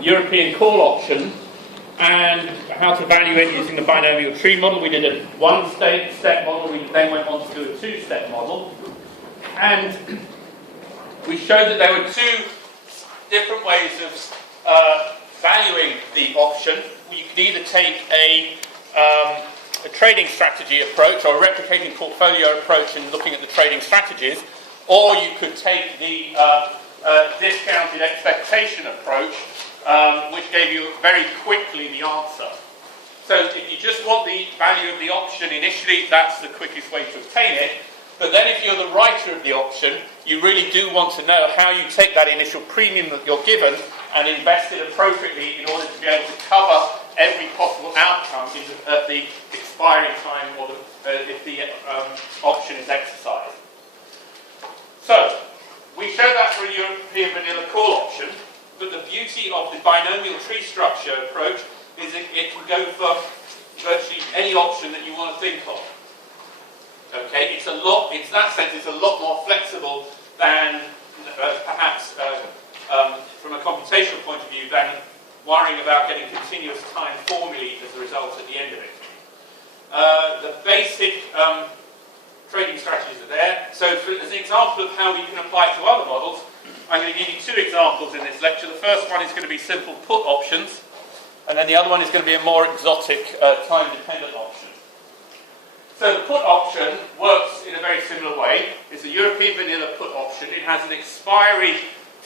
European call option and how to value it using the binomial tree model. We did a one-step model, we then went on to do a two-step model. And we showed that there were two different ways of valuing the option. You could either take a trading strategy approach or a replicating portfolio approach in looking at the trading strategies, or you could take the discounted expectation approach, which gave you very quickly the answer. So if you just want the value of the option initially, that's the quickest way to obtain it. But then if you're the writer of the option, you really do want to know how you take that initial premium that you're given and invest it appropriately in order to be able to cover every possible outcome at the expiry time or if the option is exercised. So, we showed that for a European vanilla call option, but the beauty of the binomial tree structure approach is it can go for virtually any option that you want to think of. Okay, in that sense, it's a lot more flexible than perhaps from a computational point of view than worrying about getting continuous time formulae as a result at the end of it. The basic trading strategies are there. So as an example of how we can apply it to other models, I'm going to give you two examples in this lecture. The first one is going to be simple put options, and then the other one is going to be a more exotic time-dependent option. So the put option works in a very similar way. It's a European vanilla put option. It has an expiry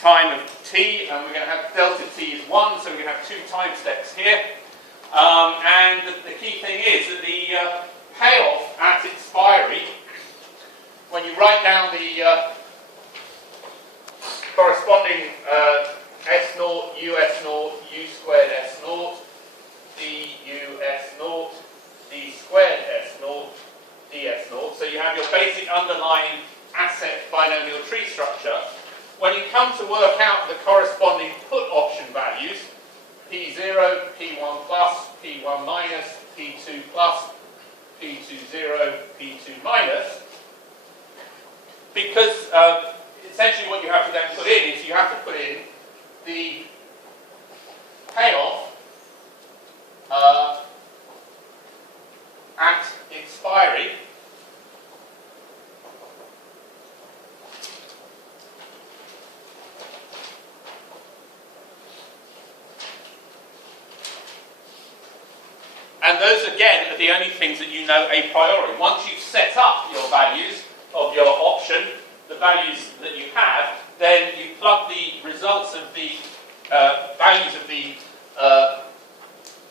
time of t, and we're going to have delta t is 1, so we're going to have two time steps here. And the key thing is that the payoff at expiry, when you write down the corresponding S0, US0, U squared S0, DUS0, D squared S0, DS0. So you have your basic underlying asset binomial tree structure. When you come to work out the corresponding put option values, P0, P1 plus, P1 minus, P2 plus, P20, P2 minus, because essentially what you have to then put in is you have to put in the payoff at expiry and those again are the only things that you know a priori. Once you've set up your values of your option, the values that you have, then you plug the results of the values of the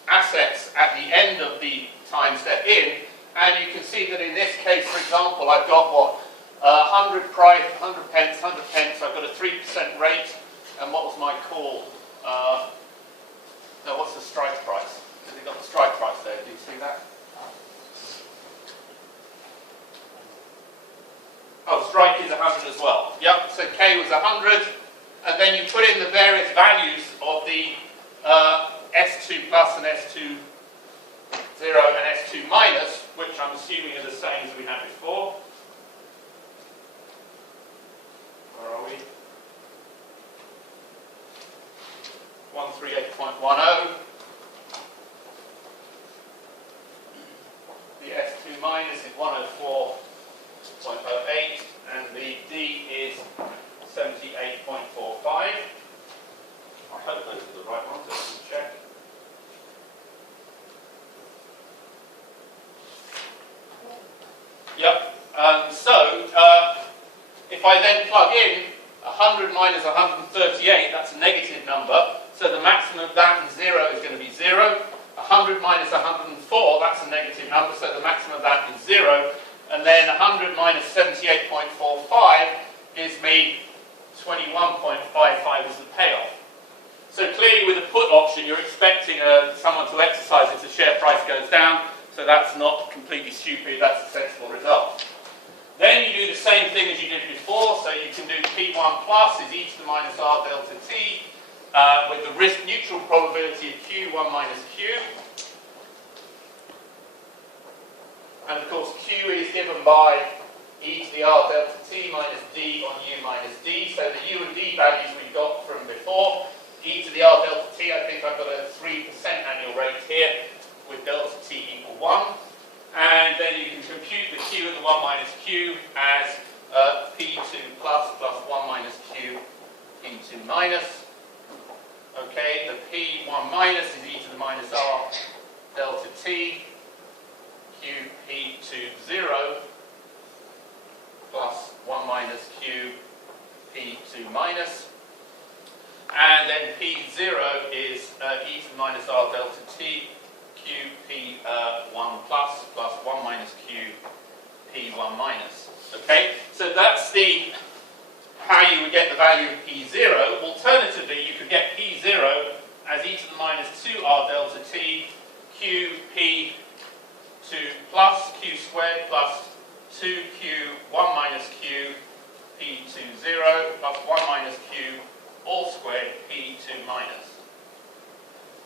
assets at the end of the time step in, and you can see that in this case, for example, I've got what? 100 price, 100 pence, 100 pence, I've got a 3% rate, and what was my call? No, what's the strike price? Have you got the strike price there? Do you see that? Oh, strike is 100 as well. Yep, so K was 100, and then you put in the various values of the S2 plus and S2 0 and S2 minus, which I'm assuming are the same as we had before. Where are we? 138.10. The S2 minus is 104.08, and the D is 78.45. I hope those are the right ones, let's check. Yep, so if I then plug in 100 minus 138, that's a negative number, so the maximum of that and 0 is going to be 0. 100 minus 104, that's a negative number, so the maximum of that is 0. And then 100 minus 78.45 gives me 21.55 as the payoff. So clearly with a put option, you're expecting someone to exercise if the share price goes down, so that's not completely stupid, that's a sensible result. Then you do the same thing as you did before, so you can do P1 plus is e to the minus r delta t, with the risk neutral probability of Q1 minus Q. And of course Q is given by e to the r delta t minus d on u minus d. So the u and d values we've got from before, e to the r delta t I Okay, the P1 minus is e to the minus r delta t q p to 0 plus 1 minus q p to minus. And then P0 is e to the minus r delta t q p1 plus 1 minus q p1 minus. Okay, so that's how you would get the value of P0. Alternatively, you could get P0 as e to the minus 2r delta t q p2 plus q squared plus 2q1 minus q p2 0 plus 1 minus q all squared p2 minus.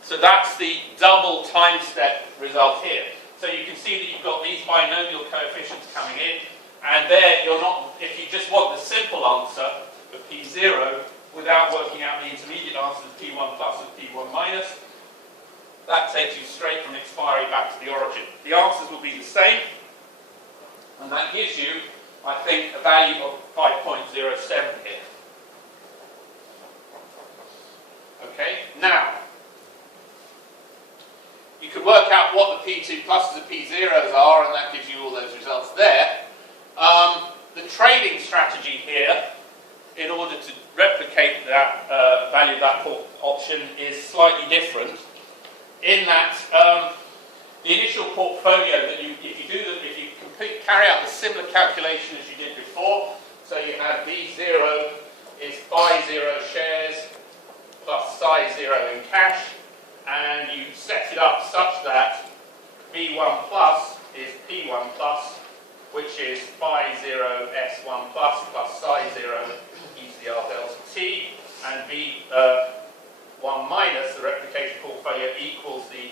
So that's the double time step result here. So you can see that you've got these binomial coefficients coming in, and there you're not, if you just want the simple answer of P0 without working out the intermediate answers of P1 plus and P1 minus, that takes you straight from expiry back to the origin. The answers will be the same, and that gives you, I think, a value of 5.07 here. Okay, now, you can work out what the P2 pluses and P0s are, and that gives you all those results there. The trading strategy here, in order to replicate that value of that option, is slightly different, in that the initial portfolio that if you carry out the similar calculation as you did before, so you have V0 is phi 0 shares plus psi 0 in cash, and you set it up such that V1 plus is P1 plus, which is phi 0 S1 plus psi 0 e to the r delta t, and V1 minus, the replication portfolio, equals the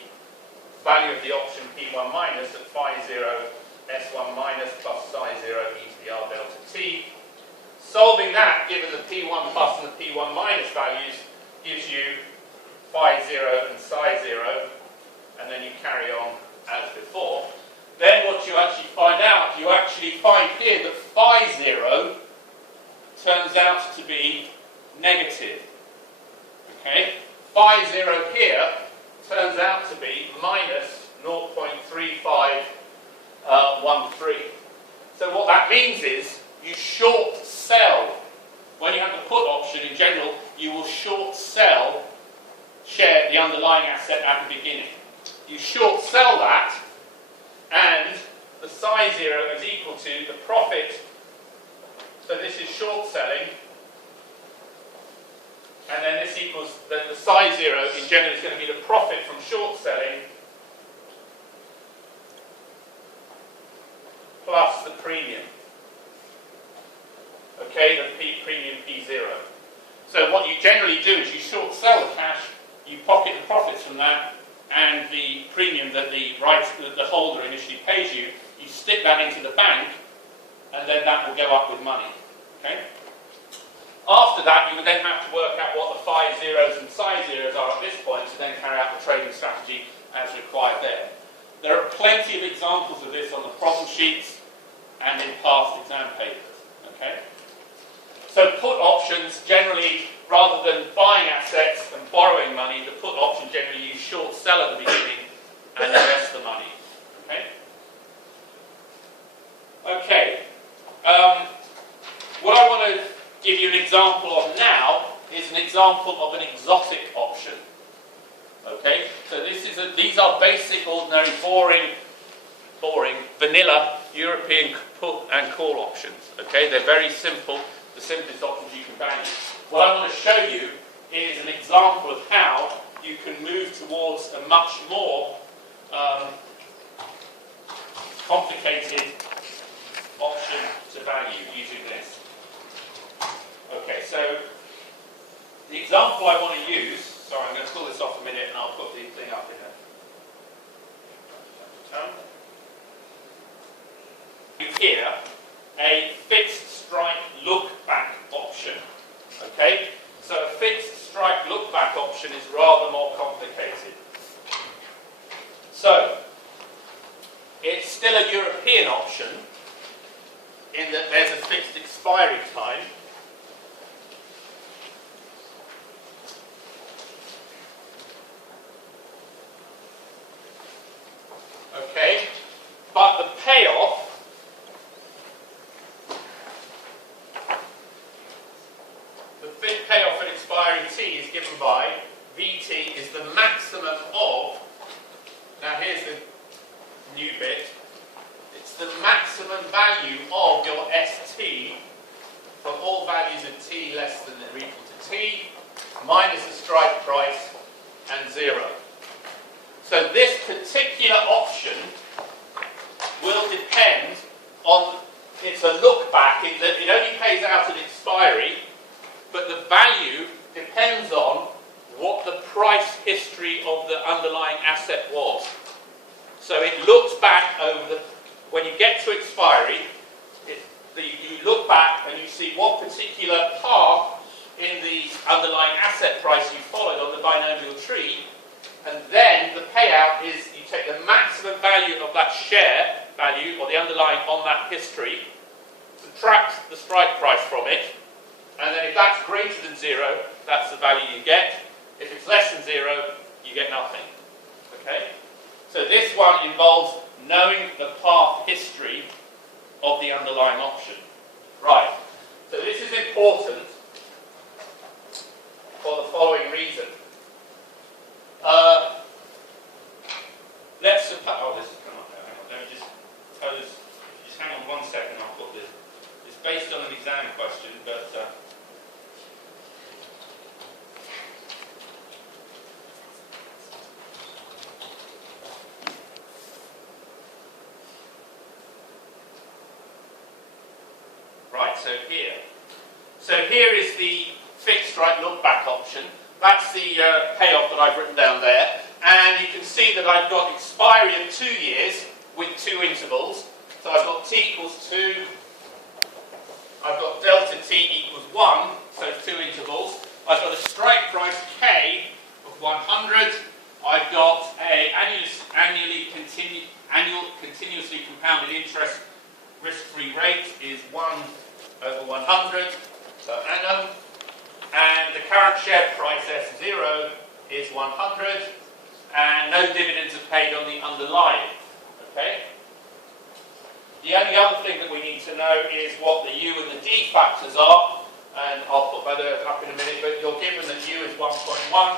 value of the option P1 minus at phi 0 S1 minus psi 0 e to the r delta t. Solving that, given the P1 plus and the P1 minus values, gives you phi 0 and psi 0, and then you carry on as before. Then what you actually find out, you actually find here that phi 0 turns out to be negative. Okay? Phi 0 here turns out to be minus 0.3513. So what that means is you short sell. When you have the put option in general, you will short sell the underlying asset at the beginning. You short sell that, and the psi 0 is equal to the profit. So this is short selling, and then this equals the psi 0 in general is going to be the profit from short selling plus the premium. Okay, the premium P0. So what you generally do is you short sell the cash, you pocket the profits from that, and the premium that the holder initially pays you, you stick that into the bank, and then that will go up with money. Okay? After that, you would then have to work out what the phi 0s and psi 0s are at this point to then carry out the trading strategy as required there. There are plenty of examples of this on the problem sheets and in past exam papers. Okay? So put options generally, rather than buying assets and borrowing money, the put option generally you short sell at the beginning and invest the money. Okay? Okay. What I want to give you an example of now is an example of an exotic option. Okay? So these are basic, ordinary, boring, vanilla European put and call options. Okay? They're very simple. The simplest options you can value. What I want to show you is an example of how you can move towards a much more complicated option to value using this. Okay, so the example I want to use, sorry, I'm going to pull this off a minute and I'll put the thing up in there. Here, a fixed strike look-back option. Okay? So a fixed strike look-back option is rather more complicated. So, it's still a European option in that there's a fixed expiry time. Okay, but the payoff at expiry t is given by Vt is the maximum of, now here's the new bit, it's the maximum value of your St for all values of t less than or equal to t, minus the strike price and 0. So this particular option will depend on, it's a look back in that it only pays out at expiry, but the value depends on what the price history of the underlying asset was. So it looks back over the, when you get to expiry, you look back and you see what particular path in the underlying asset price you followed on the binomial tree, and then the payout is you take the maximum value of that share value or the underlying on that history, subtract the strike price from it, and then if that's greater than 0, that's the value you get. If it's less than 0, you get nothing. Okay? So this one involves knowing the path history of the underlying option. Right. So this is important for the following reason. Let's suppose, oh, this has come up there. Let me just suppose, just hang on 1 second, I'll put this. It's based on an exam question, but right, so here is the fixed strike look back option. That's the payoff that I've written down there. And you can see that I've got expiry of 2 years with 2 intervals. So I've got t equals 2, I've got delta t equals 1, so 2 intervals. I've got a strike price k of 100. I've got a annual continuously compounded interest risk-free rate is 1 over 100 per annum. And the current share price S0 is 100, and no dividends are paid on the underlying. Okay? The only other thing that we need to know is what the U and the D factors are, and I'll put that up in a minute, but you're given that U is 1.1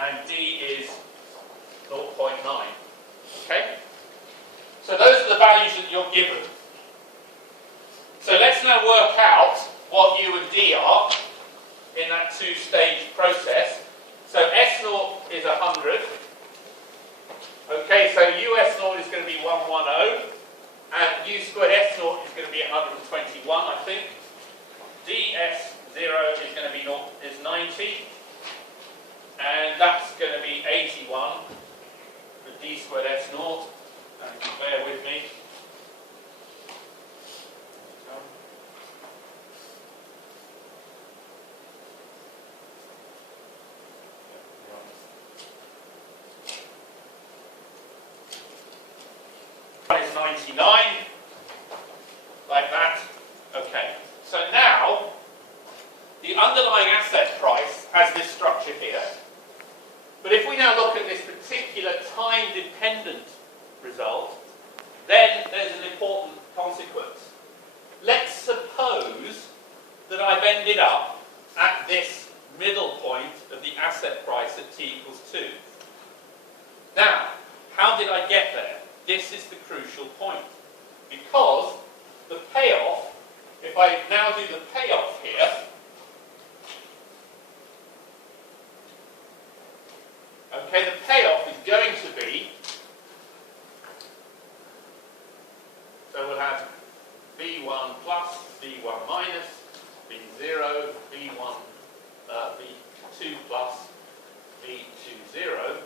and D is 0.9. Okay? So those are the values that you're given. So let's now work out what U and D are in that 2-stage process. So S0 is 100. Okay, so US0 is going to be 110, and U squared S0 is going to be 121, I think. DS0 is going to be 90, and that's going to be 81 for D squared S0. And bear with me. Is 99, like that. Okay, so now the underlying asset price has this structure here, but if we now look at this particular time-dependent result, then there's an important consequence. Let's suppose that I've ended up at this middle point of the asset price at t equals 2. Now, how did I get there? This is the crucial point, because the payoff, if I now do the payoff here, okay, the payoff is going to be, so we'll have B1 plus, B1 minus, B0, B1, B2 plus, B2 0,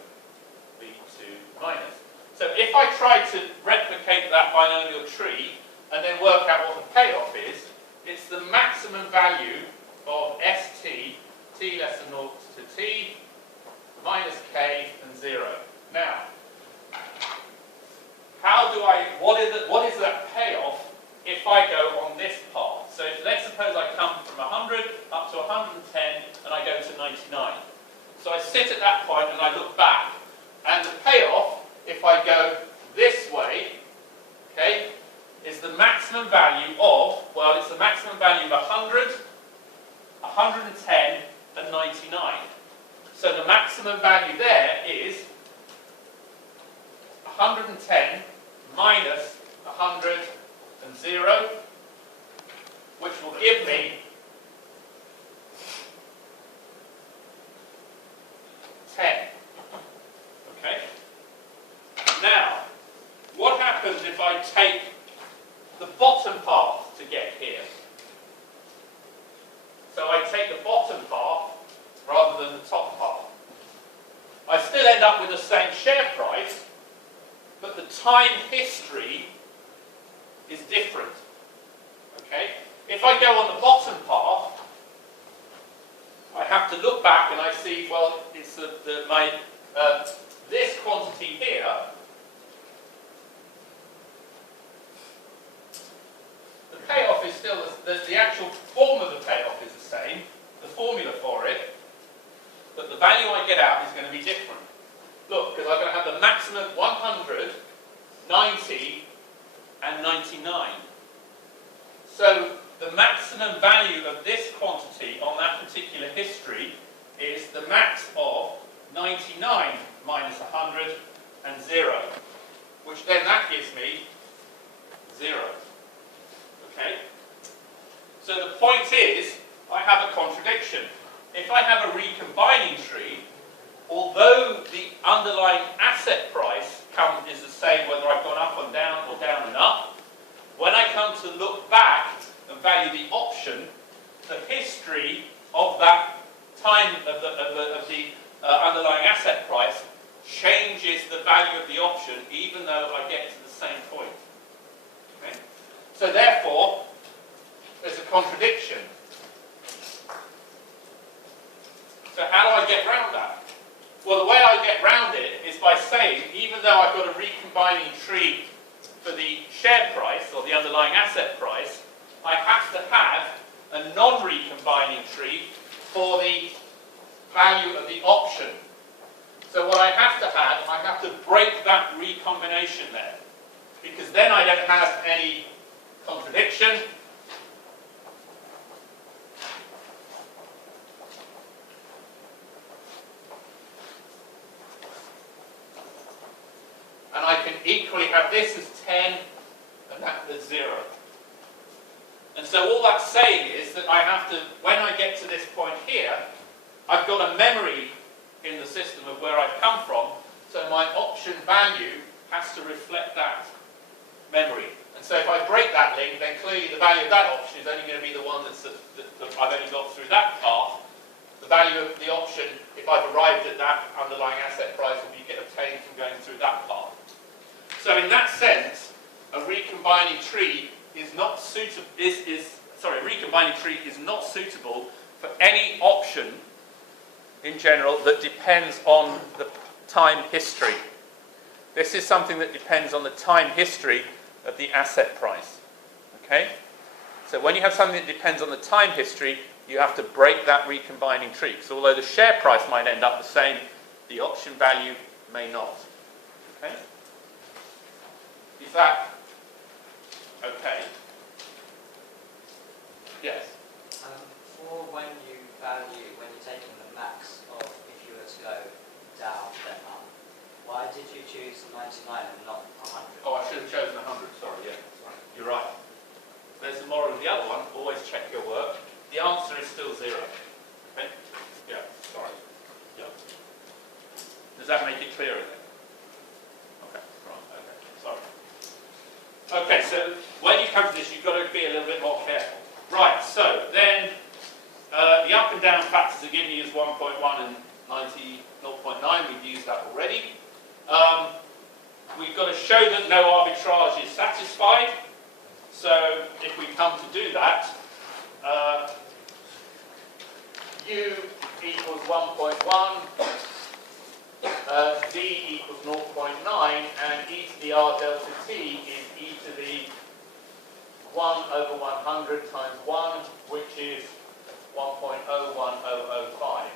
B2 minus. So if I try to replicate that binomial tree and then work out what the payoff is, it's the maximum value of St, t less than 0 to t, minus k and 0. Now, what is that payoff if I go on this path? So let's suppose I come from 100 up to 110 and I go to 99. So I sit at that point and I look back, and the payoff, if I go this maximum value there is 110 minus 100, which will give me 10. Okay? Now, what happens if I take the bottom path to get here? So I take the bottom path rather than the top path. I still end up with the same share price, but the time history is different. Okay? If I go on the bottom path, I have to look back and I see, well, it's this quantity here the payoff is still, the actual form of the payoff is the same, the formula for it, but the value I get out is going to be different. Look, because I'm going to have the maximum 100, 90, and 99. So the maximum value of this quantity on that particular history is the max of 99 minus 100 and 0, which then that gives me 0. Okay? So the point is, I have a contradiction. If I have a recombining tree, although the underlying asset price is the same whether I've gone up and down or down and up, when I come to look back and value the option, the history of that time of the underlying asset price changes the value of the option even though I get to the same point. Okay? So therefore, there's a contradiction. So how do I get round that? Well, the way I get round it is by saying, even though I've got a recombining tree for the share price, or the underlying asset price, I have to have a non-recombining tree for the value of the option. So what I have to break that recombination there, because then I don't have any contradiction. And I can equally have this as 10 and that as 0. And so all that's saying is that I have to, when I get to this point here, I've got a memory in the system of where I've come from, so my option value has to reflect that memory. And so if I break that link, then clearly the value of that option is only going to be the one that I've only got through that path. The value of the option, if I've arrived at that underlying asset price, will be obtained from going through that path. So in that sense, a recombining tree is not suitable. Recombining tree is not suitable for any option in general that depends on the time history. This is something that depends on the time history of the asset price. Okay? So when you have something that depends on the time history, you have to break that recombining tree. Because although the share price might end up the same, the option value may not. Okay? Is that okay? Yes? For when you're taking the max of if you were to go down then up, why did you choose 99 and not 100? Oh, I should have chosen 100, sorry, yeah. You're right. There's the moral of the other one, always check your work. The answer is still 0. Okay? Yeah, sorry. Yeah. Does that make it clearer then? Okay, right, okay, sorry. Okay, so when you come to this, you've got to be a little bit more careful. Right, so then the up and down factors are given you as 1.1 and 0.9. We've used that already. We've got to show that no arbitrage is satisfied. So if we come to do that, U equals 1.1, D equals 0.9, and e to the r delta t is e to the 1 over 100 times 1, which is 1.01005.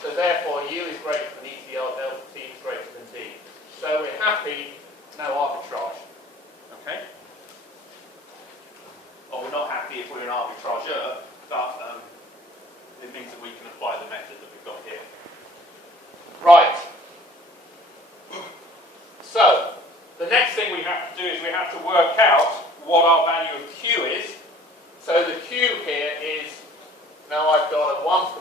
So therefore, U is greater than e to the r delta t is greater than D. So we're happy, no arbitrage. Okay? Well, we're not happy if we're an arbitrageur, but it means that we can apply the method that we've got here. Right. Right. So, the next thing we have to do is we have to work out what our value of Q is. So the Q here is, now I've got a 1%,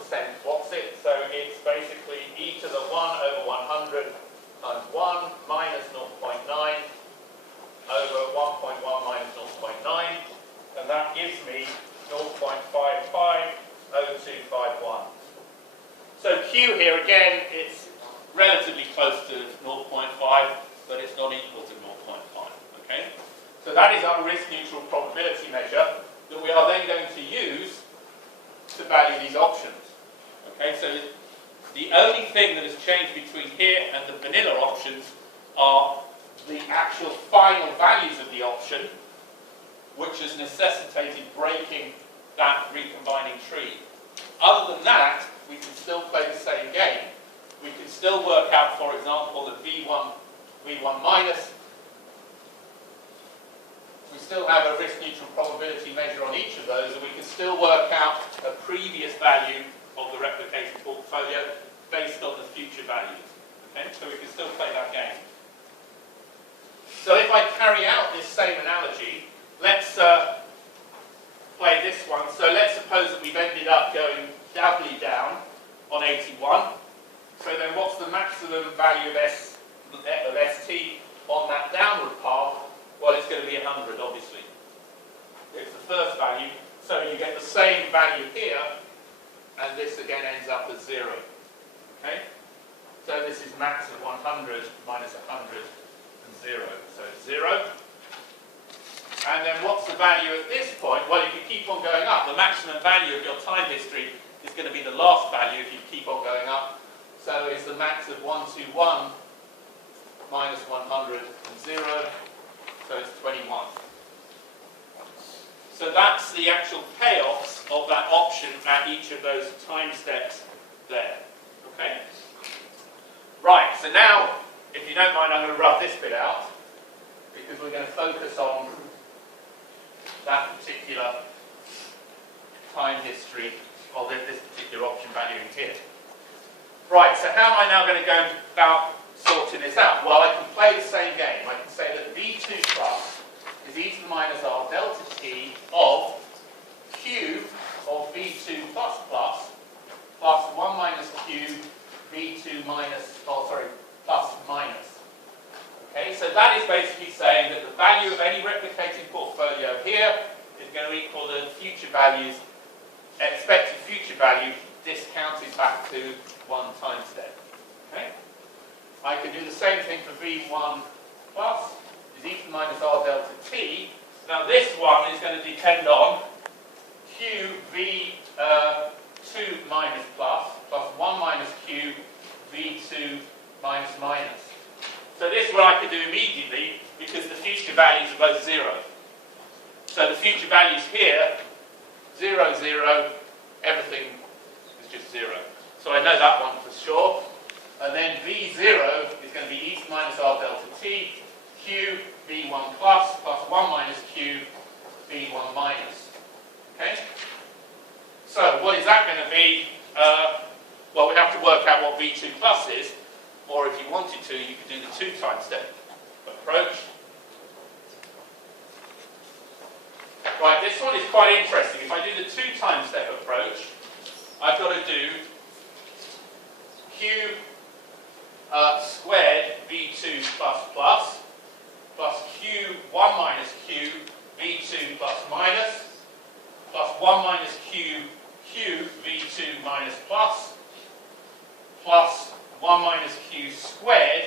what's it? So it's basically e to the 1 over 100 times 1 minus 0.9 over 1.1 minus 0.9, and that gives me 0.550251. So Q here again, it's relatively close to 0.5, but it's not equal to 0.5. Okay? So that is our risk-neutral probability measure that we are then going to use to value these options. Okay, so the only thing that has changed between here and the vanilla options are the actual final values of the option, which has necessitated breaking that recombining tree. Other than that, we can still play the same game. We can still work out, for example, the V1 minus. We still have a risk-neutral probability measure on each of those, and we can still work out a previous value of the replicated portfolio based on the future values. Okay? So we can still play that game. So if I carry out this same analogy, let's play this one. So let's suppose that we've ended up going doubly down on 81. So then what's the maximum value of ST on that downward path? Well, it's going to be 100, obviously. It's the first value. So you get the same value here, and this again ends up as 0. Okay? So this is max of 100 minus 100 and 0. So it's 0. And then what's the value at this point? Well, if you keep on going up, the maximum value of your time history is going to be the last value if you keep on going up. So it's the max of 121 minus 100 and 0. So it's 21. So that's the actual payoffs of that option at each of those time steps there. Okay? Right, so now, if you don't mind, I'm going to rub this bit out, because we're going to focus on that particular time history of this particular option valuing here. Right, so how am I now going to go about sorting this out? Well, I can play the same game. I can say that V2 plus is e to the minus r delta t of Q of V2 plus plus 1 minus Q V2 minus, plus minus. Okay, so that is basically saying that the value of any replicating portfolio here is going to equal the future values, expected future value discounted back to one time step. Okay? I can do the same thing for V1 plus is e to the minus r delta t. Now this one is going to depend on Q V2 minus plus 1 minus Q V2 minus minus. So this one I could do immediately because the future values are both 0. So the future values here, 0, 0, everything is just 0. So I know that one for sure. And then V0 is going to be e to the minus r delta t, Q V1 plus 1 minus Q V1 minus. Okay? So what is that going to be? Well, we have to work out what V2 plus is, or if you wanted to, you could do the 2 time step approach. Right, this one is quite interesting. If I do the 2 time step approach, I've got to do Q squared V2 plus Q1 minus Q V2 plus 1 minus Q V2 minus plus 1 minus Q squared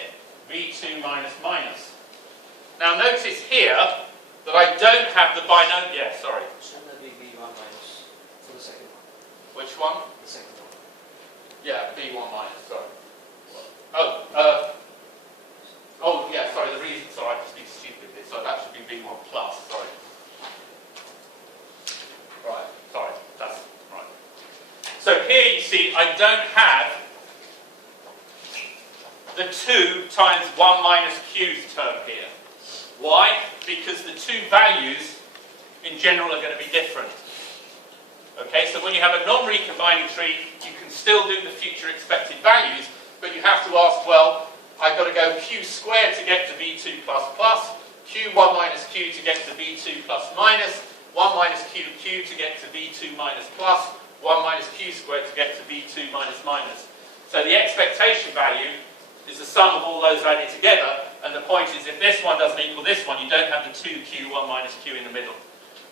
V2 minus minus. Now notice here that I don't have the binomial. Yeah, sorry. Shouldn't there be V1 minus for the second one? Which one? The second one. Yeah, V1 minus, sorry. Yeah, sorry, the reason, sorry, I just been stupid here. So that should be V1 plus, sorry. Right, sorry, that's right. So here you see I don't have the 2 times 1 minus Q's term here. Why? Because the 2 values in general are going to be different. Okay, so when you have a non-recombining tree, you can still do the future expected values, but you have to ask, well, I've got to go q squared to get to v2 plus plus, q1 minus q to get to v2 plus minus, 1 minus q to get to v2 minus plus, 1 minus q squared to get to v2 minus minus. So the expectation value is the sum of all those added together, and the point is if this one doesn't equal this one, you don't have the 2q1 minus q in the middle.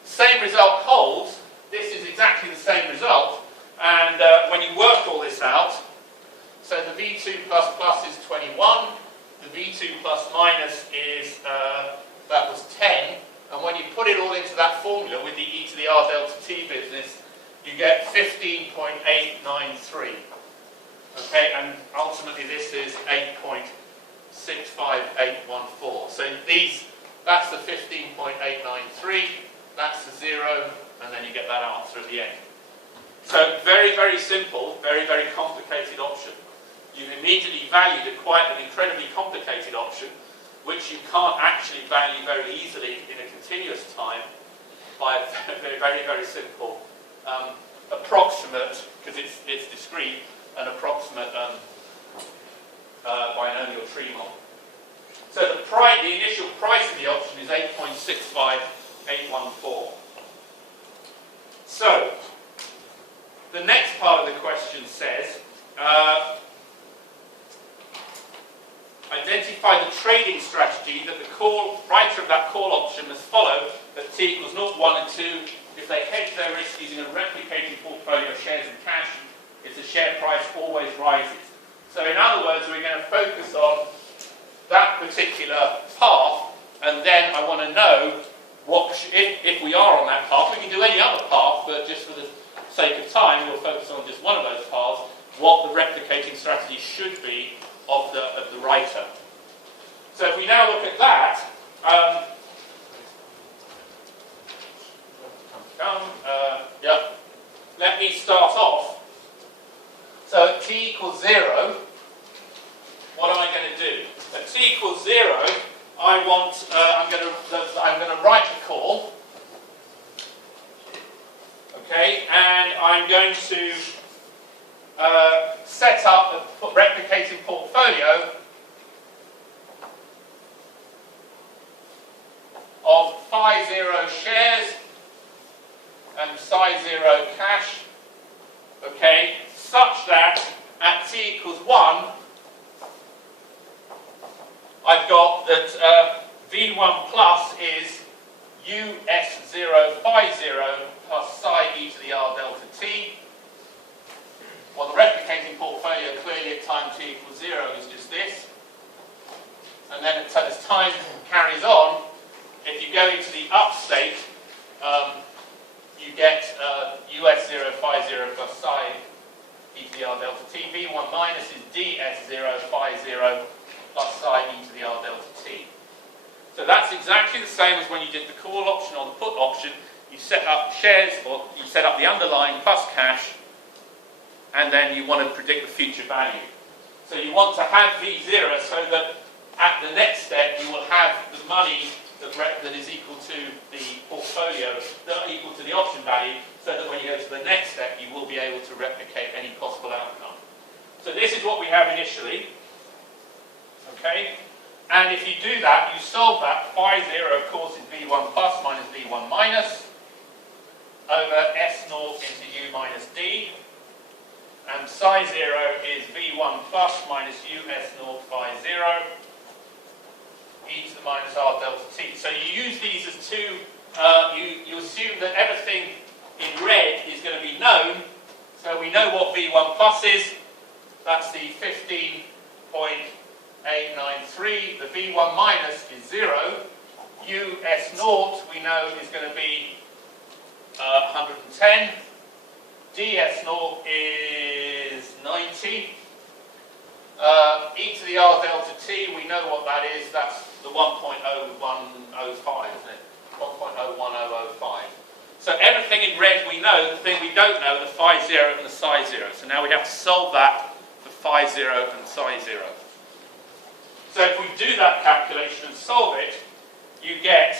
Same result holds. This is exactly the same result, and when you work all this out, so the v2 plus plus is 21, the v2 plus minus is, that was 10, and when you put it all into that formula with the e to the r delta t business, you get 15.893. Okay, and ultimately this is 8.65814. So that's the 15.893, that's the 0, and then you get that answer at the end. So very, very simple, very, very complicated option. You've immediately valued quite an incredibly complicated option, which you can't actually value very easily in a continuous time by a very, very, very simple approximate, because it's discrete, an approximate binomial tree model. So the initial price of the option is 8.65814. So the next part of the question says, identify the trading strategy that the writer of that call option must follow at t equals 0, 1 and 2 if they hedge their risk using a replicating portfolio of shares and cash if the share price always rises. So in other words, we're going to focus on that particular path, and then I want to know what, if we are on that path, we can do any other path, but just for the sake of time, we'll focus on just one of those paths, what the replicating strategy should be of the writer. So if we now look at that, let me start off. So at t equals 0, what am I going to do? At t equals 0, I'm going to write the call. Okay, and I'm going to set up a replicating portfolio of phi 0 shares and psi 0 cash, okay, such that at t equals 1, I've got that v1 plus is us0 phi 0 plus psi e to the r delta t. Well, the replicating portfolio clearly at time t equals 0 is just this. And then as time carries on, if you go into the up state, you get us0 phi 0 plus psi e to the r delta t. v1 minus is ds0 phi 0 plus psi e to the r delta t. So that's exactly the same as when you did the call option or the put option. You set up shares, or you set up the underlying plus cash, and then you want to predict the future value. So you want to have v0 so that at the next step you will have the money that is equal to the portfolio, equal to the option value, so that when you go to the next step you will be able to replicate any possible outcome. So this is what we have initially. Okay? And if you do that, you solve that, phi 0 of course is v1 plus minus v1 minus, over s0 into u minus d, and psi 0 is v1 plus minus us0 phi 0, e to the minus r delta t. So you use these as two, you assume that everything in red is going to be known, so we know what v1 plus is, that's the 15.893, the v1 minus is 0, us0 we know is going to be 110, ds0 is 90, e to the r delta t, we know what that is, that's the 1.0105, isn't it? 1.01005. So everything in red we know, the thing we don't know, the phi 0 and the psi 0. So now we have to solve that for phi 0 and psi 0. So if we do that calculation and solve it, you get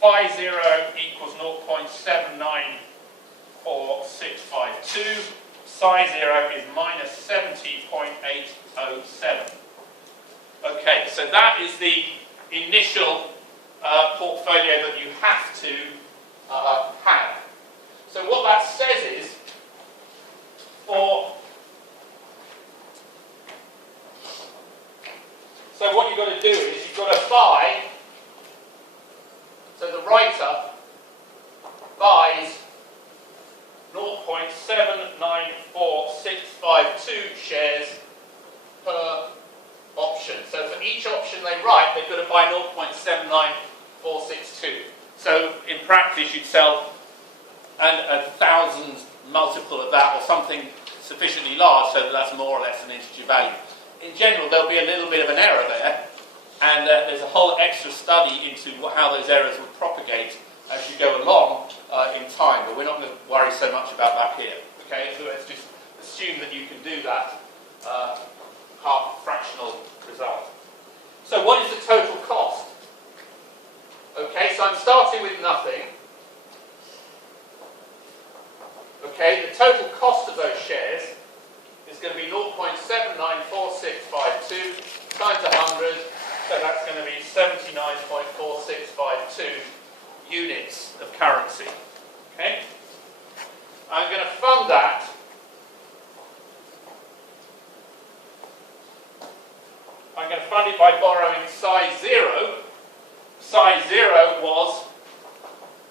phi 0 equals 0.794652, psi 0 is minus 70.807. Okay, so that is the initial portfolio that you have to have. So what that says is, so what you've got to do is you've got to buy, so the writer buys 0.794652 shares per option. So for each option they write, they've got to buy 0.79462. So in practice you'd sell a 1,000 multiple of that, or something sufficiently large so that that's more or less an integer value. In general, there'll be a little bit of an error there, and there's a whole extra study into how those errors will propagate as you go along in time, but we're not going to worry so much about that here. Okay, so let's just assume that you can do that half fractional result. So what is the total cost? Okay, so I'm starting with nothing. Okay, the total cost of those shares is going to be 0.794652 times 100, so that's going to be 79.4652 units of currency. Okay? I'm going to fund that it by borrowing psi 0. Psi 0 was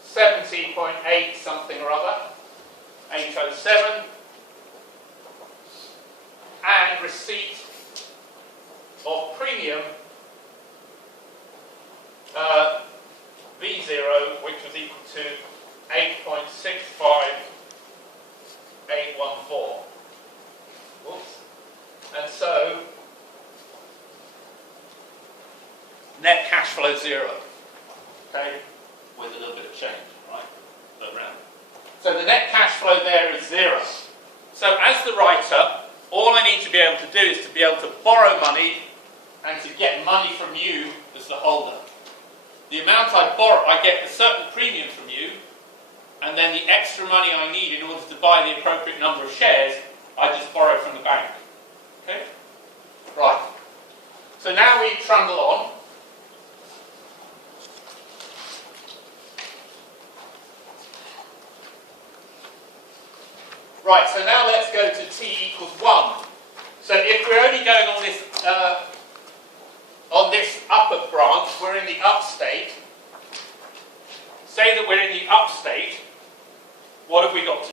70.8 something or other, 807, and receipt of premium V0, which was equal to 8.65814. Oops. And so net cash flow 0. Okay, with a little bit of change, right? Around. So the net cash flow there is 0. So as the writer, all I need to be able to do is to be able to borrow money and to get money from you as the holder. The amount I borrow, I get a certain premium from you, and then the extra money I need in order to buy the appropriate number of shares, I just borrow from the bank. Okay? Right. So now we trundle on. Right, so now let's go to t equals 1. So if we're only going on this upper branch, we're in the up state. Say that we're in the up state, what have we got to